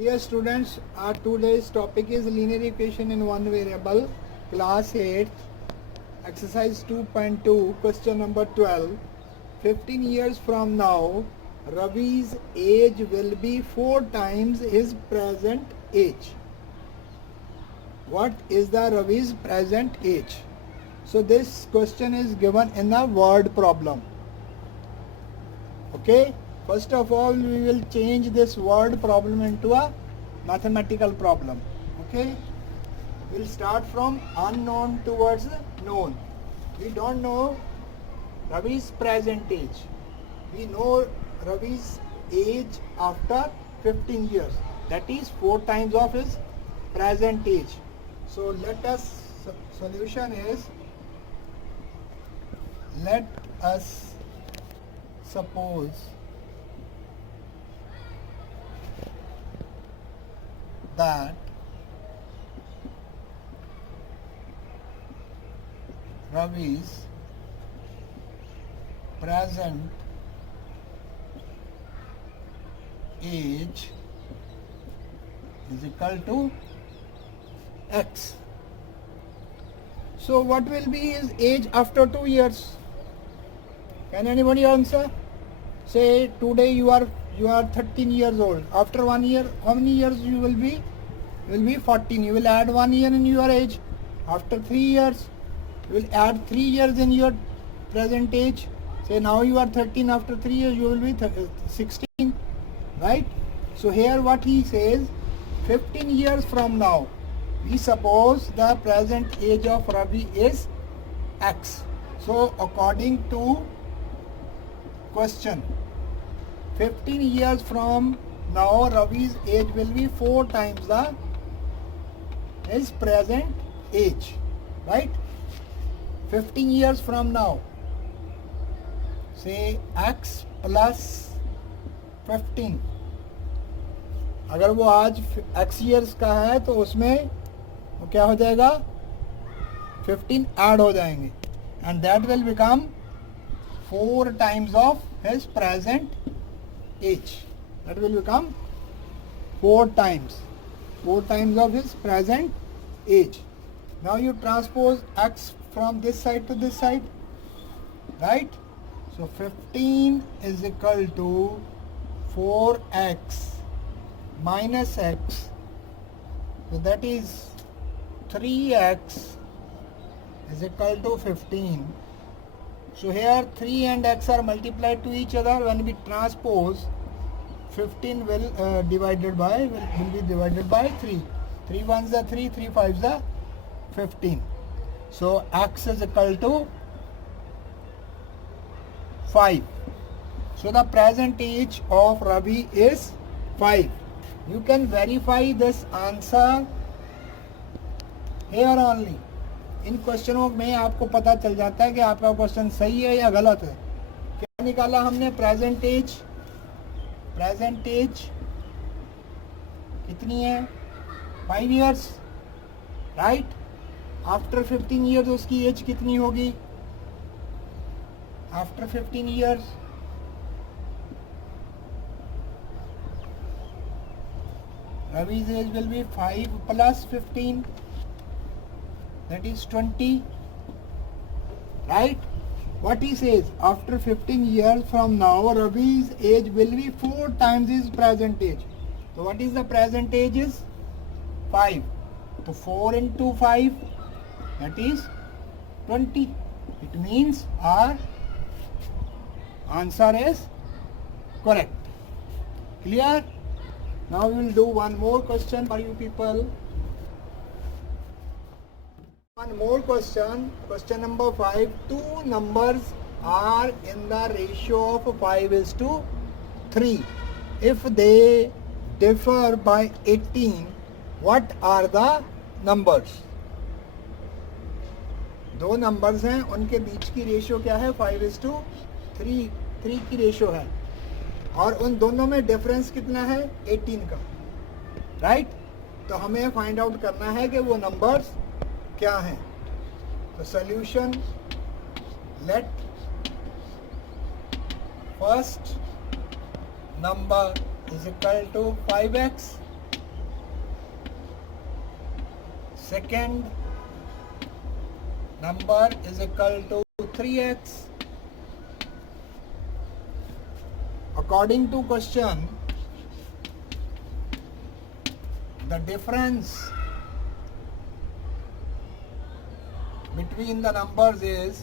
Dear students, our today's topic is linear equation in one variable, class 8, exercise 2.2, question number 12. 15 years from now, Ravi's age will be 4 times his present age. What is the Ravi's present age? So this question is given in a word problem. Okay, first of all we will change this word problem into a mathematical problem. Okay, we'll start from unknown towards known. We don't know Ravi's present age. We know Ravi's age after 15 years, that is 4 times of his present age. So let us, solution is, let us suppose that Ravi's present age is equal to x. So what will be his age after 2 years? Can anybody answer? Say today you are 13 years old. After 1 year, how many years you will be? You will be 14. You will add 1 year in your age. After 3 years, you will add 3 years in your present age. Say now you are 13. After 3 years, you will be 16. Right? So here what he says, 15 years from now, we suppose the present age of Ravi is x. So according to question, 15 years from now Ravi's age will be 4 times his present age, right? 15 years from now, say x plus 15. अगर वो आज x years का है तो उसमें वो क्या हो जाएगा, 15 ऐड हो जाएंगे, and that will become 4 times of his present age. That will become 4 times of his present age. Now you transpose x from this side to this side, right? So 15 is equal to 4x minus x, so that is 3x is equal to 15. So here 3 and x are multiplied to each other. When we transpose, 15 will divided by 3. 3 ones are 3, 3 5s are 15. So x is equal to 5. So the present age of Ravi is 5. You can verify this answer here only. इन क्वेश्चनों में आपको पता चल जाता है कि आपका question सही है या गलत है. क्या निकाला हमने? प्रेजेंट एज कितनी है? 5 इयर्स, राइट? आफ्टर 15 इयर्स उसकी एज कितनी होगी? After 15 years Ravi's age will be 5 plus 15, that is 20, right? What he says, after 15 years from now, Ravi's age will be 4 times his present age. So what is the present age is? 5. So 4 into 5, that is 20. It means our answer is correct. Clear? Now we will do one more question for you people. One more question, question number 5. Two numbers are in the ratio of 5:3. If they differ by 18, what are the numbers? दो numbers हैं, उनके बीच की ratio क्या है? 5:3 की ratio है, और उन दोनों में डिफरेंस कितना है? 18 का, राइट? तो हमें फाइंड आउट करना है कि वो नंबर्स क्या हैं. तो solution, let first number is equal to 5x second number is equal to 3x. According to question, the difference between the numbers is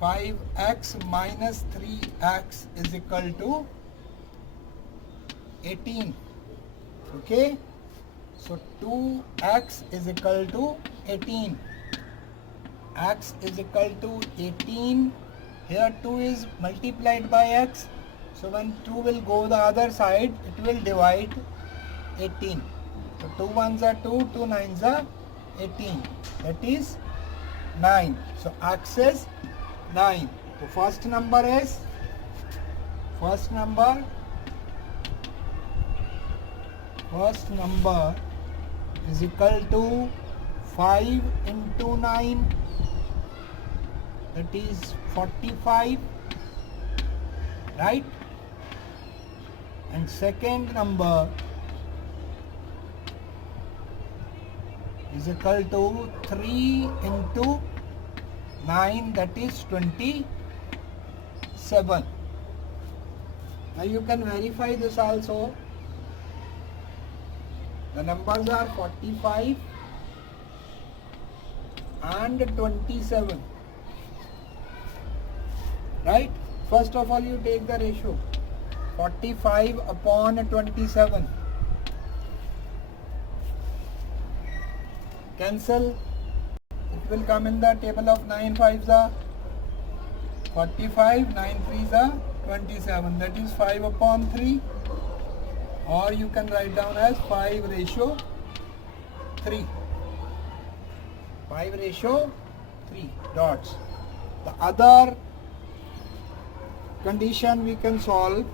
5x minus 3x is equal to 18. Okay, so 2x is equal to 18. X is equal to 18. Here 2 is multiplied by x. So when 2 will go the other side, it will divide 18. So 2 ones are 2, 2 nines are 18. That is 9. So x is 9. So first number is equal to 5 into 9, that is 45, right? And second number is equal to 3 into 9, that is 27. Now you can verify this also. The numbers are 45 and 27, right? First of all, you take the ratio 45 upon 27. Cancel. It will come in the table of 9 5s are 45, 9 3s are 27. That is 5 upon 3. Or you can write down as 5 ratio 3. 5 ratio 3 dots. The other condition we can solve.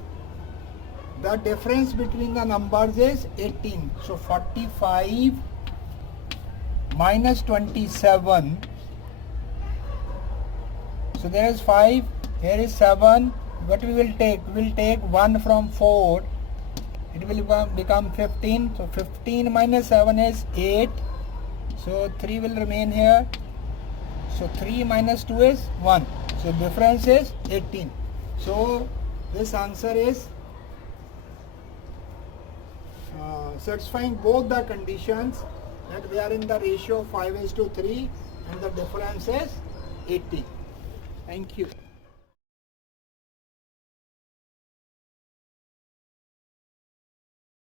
The difference between the numbers is 18. So 45 minus 27. So there is 5. Here is 7. What we will take? We will take 1 from 4. It will become 15. So 15 minus 7 is 8. So 3 will remain here. So 3 minus 2 is 1. So difference is 18. So this answer is satisfying both the conditions, that we are in the ratio 5:3 and the difference is 18. Thank you.